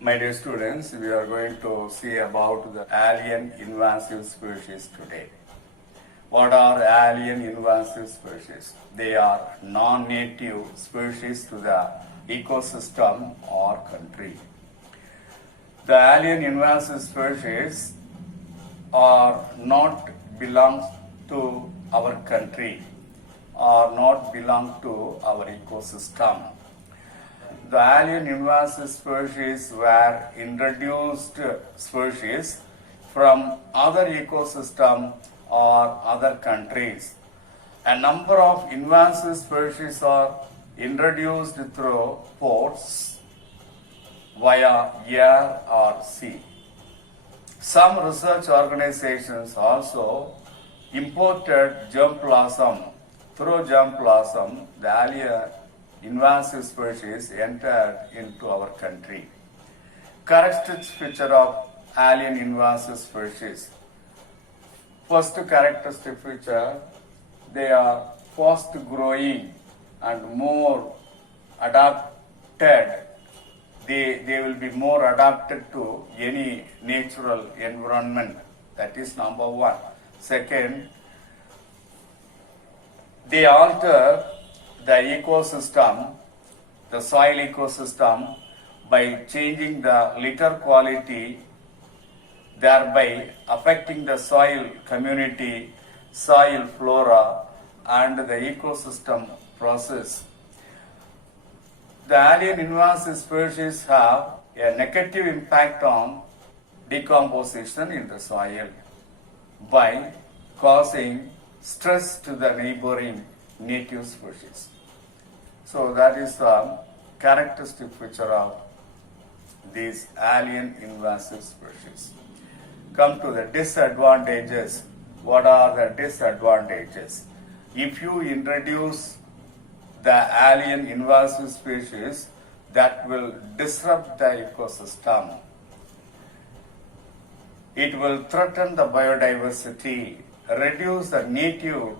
My dear students, we are going to see about the alien invasive species today. What are alien invasive species? They are non-native species to the ecosystem or country. The alien invasive species are not belong to our country or not belong to our ecosystem. The alien invasive species were introduced species from other ecosystem or other countries. A number of invasive species are introduced through ports via air or sea. Some research organizations also imported germplasm. Through germplasm, the alien invasive species entered into our country. Characteristic feature of alien invasive species. First characteristic feature, they are fast growing and more adapted. They will be more adapted to any natural environment. That is number one. Second, they alter the ecosystem, the soil ecosystem, by changing the litter quality, thereby affecting the soil community, soil flora, and the ecosystem process. The alien invasive species have a negative impact on decomposition in the soil by causing stress to the neighboring native species. So that is a characteristic feature of these alien invasive species. Come to the disadvantages. What are the disadvantages? If you introduce the alien invasive species, that will disrupt the ecosystem. It will threaten the biodiversity, reduce the native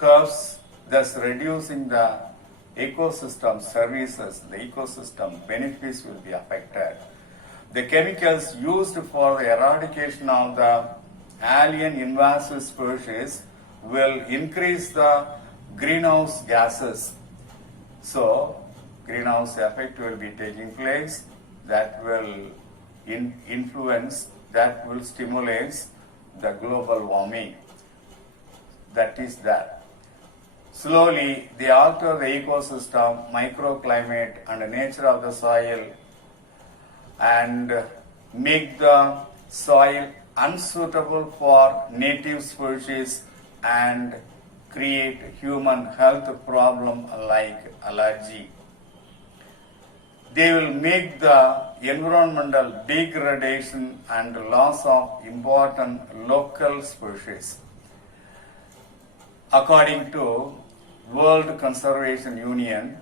herbs, thus reducing the ecosystem services, the ecosystem benefits will be affected. The chemicals used for the eradication of the alien invasive species will increase the greenhouse gases. So, greenhouse effect will be taking place, that will influence, that will stimulate the global warming. That is that. Slowly, they alter the ecosystem, microclimate, and the nature of the soil, and make the soil unsuitable for native species and create human health problem like allergy. They will make the environmental degradation and loss of important local species. According to World Conservation Union,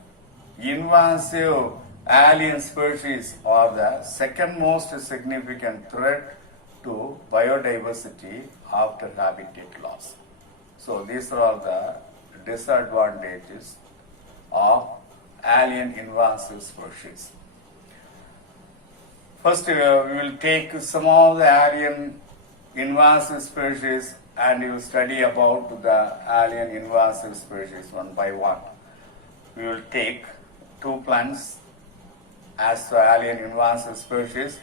invasive alien species are the second most significant threat to biodiversity after habitat loss. So these are all the disadvantages of alien invasive species. First, we will take some of the alien invasive species and you will study about the alien invasive species one by one. We will take two plants as the alien invasive species.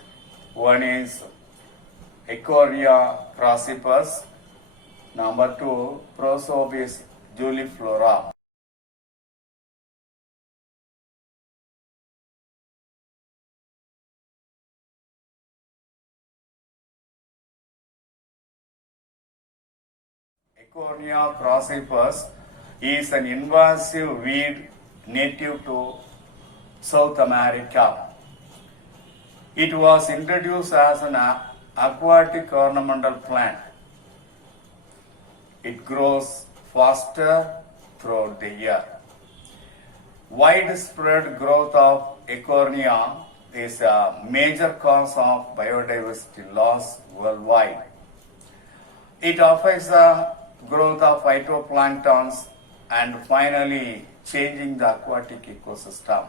One is Eichhornia crassipes. Number two, Prosopis juliflora. Eichhornia crassipes is an invasive weed native to South America. It was introduced as an aquatic ornamental plant. It grows faster throughout the year. Widespread growth of Eichhornia is a major cause of biodiversity loss worldwide. It affects the growth of phytoplanktons and finally changing the aquatic ecosystem.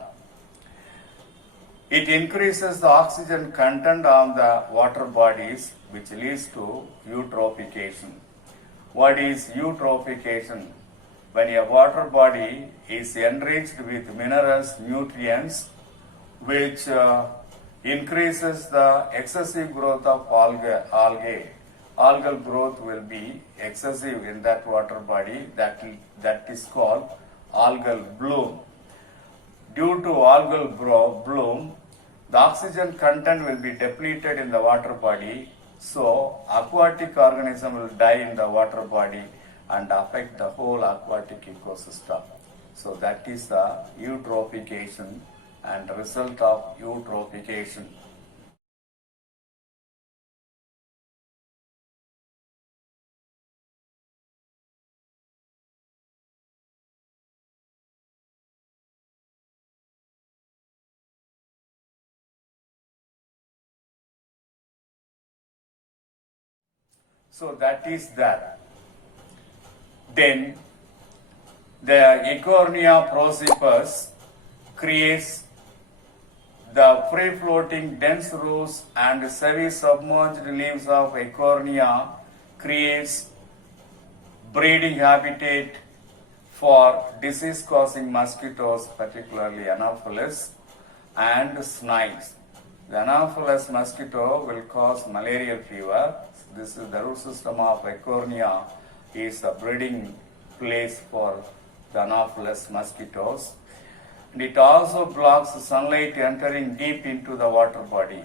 It increases the oxygen content on the water bodies, which leads to eutrophication. What is eutrophication? When a water body is enriched with minerals, nutrients, which increases the excessive growth of algae. Algal growth will be excessive in that water body, that is called algal bloom. Due to algal bloom, the oxygen content will be depleted in the water body, so aquatic organism will die in the water body and affect the whole aquatic ecosystem. So that is the eutrophication and result of eutrophication. So that is that. Then the Eichhornia prosopis creates the free-floating dense roots and semi-submerged leaves of Eichhornia creates breeding habitat for disease-causing mosquitoes, particularly Anopheles and snipes. The Anopheles mosquito will cause malarial fever. This is the root system of Eichhornia is the breeding place for the Anopheles mosquitoes. And it also blocks sunlight entering deep into the water body.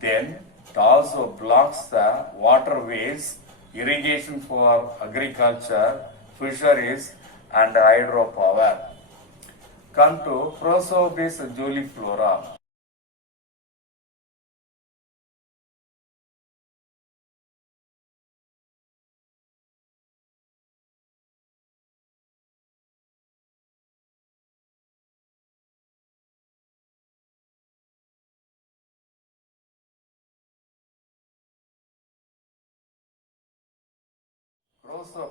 Then it also blocks the waterways, irrigation for agriculture, fisheries and hydropower. Come to Prosopis juliflora.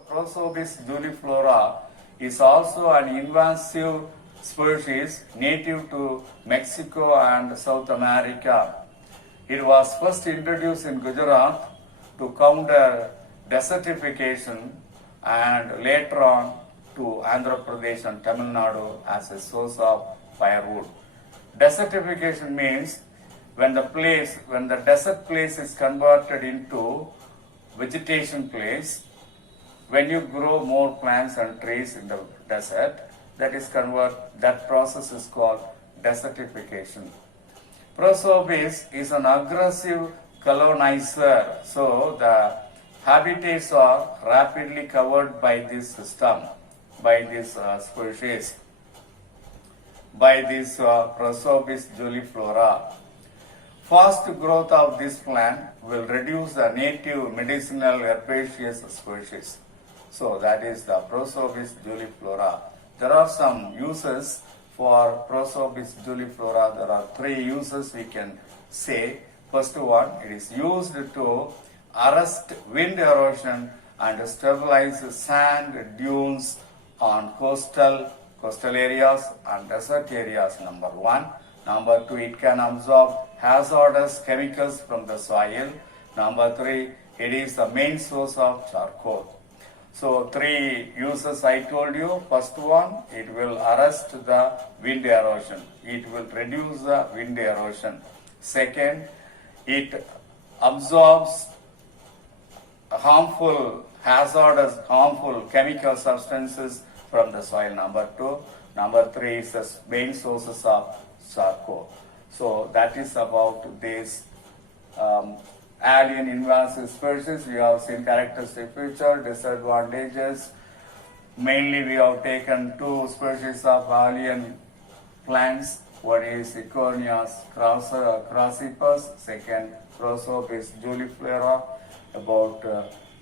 Prosopis juliflora is also an invasive species native to Mexico and South America. It was first introduced in Gujarat to counter desertification and later on to Andhra Pradesh and Tamil Nadu as a source of firewood. Desertification means when the desert place is converted into vegetation place, when you grow more plants and trees in the desert, that process is called desertification. Prosopis is an aggressive colonizer, so the habitats are rapidly covered by this system, by this species, by this Prosopis juliflora. Fast growth of this plant will reduce the native medicinal herbaceous species. So that is the Prosopis juliflora. There are some uses for Prosopis juliflora. There are 3 uses we can say. First one, it is used to arrest wind erosion and stabilize sand dunes on coastal areas and desert areas, number 1. Number 2, it can absorb hazardous chemicals from the soil. Number 3, it is the main source of charcoal. So 3 uses I told you. First one, it will arrest the wind erosion. It will reduce the wind erosion. Second, it absorbs harmful chemical substances from the soil. Number 2. Number 3 is the main sources of charcoal. So that is about this alien invasive species. We have seen characteristic feature, disadvantages. Mainly we have taken 2 species of alien plants. One is Eichhornia crassipes, second Prosopis juliflora. About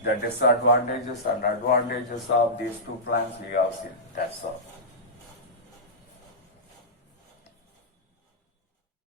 the disadvantages and advantages of these 2 plants we have seen. That's all.